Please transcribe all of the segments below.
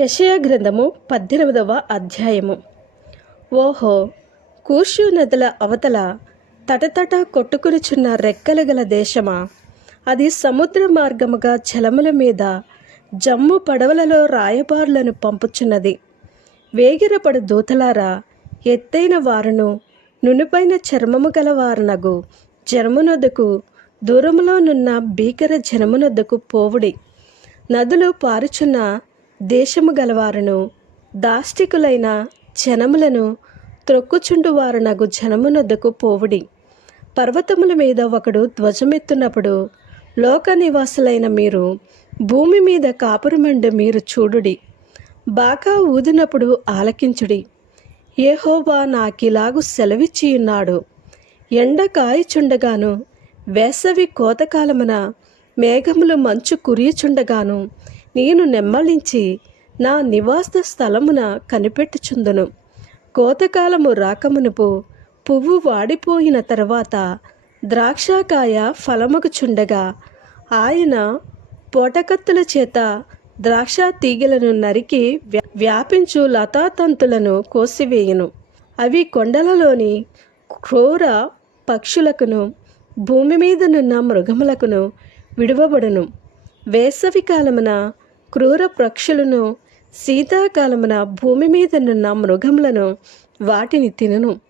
యషయ గ్రంథము పద్దెనిమిదవ అధ్యాయము. ఓహో కూషు నదుల అవతల తటతట కొట్టుకునిచున్న రెక్కలు గల దేశమా? అది సముద్ర మార్గముగా జలముల మీద జమ్ము పడవలలో రాయబారులను పంపుచున్నది. వేగిరపడు దూతలారా ఎత్తైన వారును నునుపైన చర్మము గల వారనగు జనమునొద్దకు దూరములోనున్న భీకర జనమునొద్దకు పోవుడి. నదులు పారుచున్న దేశము గలవారును దాష్టికులైన జనములను త్రొక్కుచుండువారునగు జనమునొద్దకు పోవుడి. పర్వతముల మీద ఒకడు ధ్వజమెత్తున్నప్పుడు లోక నివాసులైన మీరు భూమి మీద కాపురమండు మీరు చూడుడి. బాగా ఊదినప్పుడు ఆలకించుడి. ఏహోబా నాకిలాగు సెలవిచ్చియున్నాడు. ఎండ కాయచుండగాను వేసవి కోతకాలమున మేఘములు మంచు కురియుచుండగాను నేను నెమ్మలించి నా నివాస స్థలమున కనిపెట్టుచుందును. కోతకాలము రాకమునుపు పువ్వు వాడిపోయిన తర్వాత ద్రాక్షకాయ ఫలమగుచుండగా ఆయన పోటకత్తుల చేత ద్రాక్ష తీగలను నరికి వ్యా- వ్యాపించు లతాతంతులను కోసివేయును. అవి కొండలలోని క్రూర పక్షులకును భూమి మీదనున్న మృగములకును విడువబడును. వేసవి కాలమున క్రూర పక్షులను శీతాకాలమున భూమి మీదనున్న మృగములను వాటిని తినును.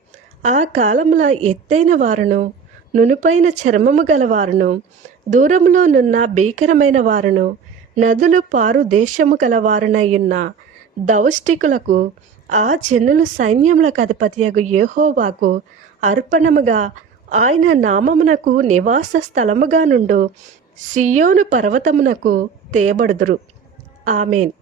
ఆ కాలముల ఎత్తైన వారును నునుపైన చర్మము గలవారును దూరములోనున్న భీకరమైన వారును నదులు పారు దేశము గలవారునయ్యున్న దౌష్టికులకు ఆ జనులు సైన్యములకు అధిపతియగు యెహోవాకు అర్పణముగా ఆయన నామమునకు నివాస స్థలముగా నుండు సియోను పర్వతమునకు తేబడుదురు. ఆమెన్.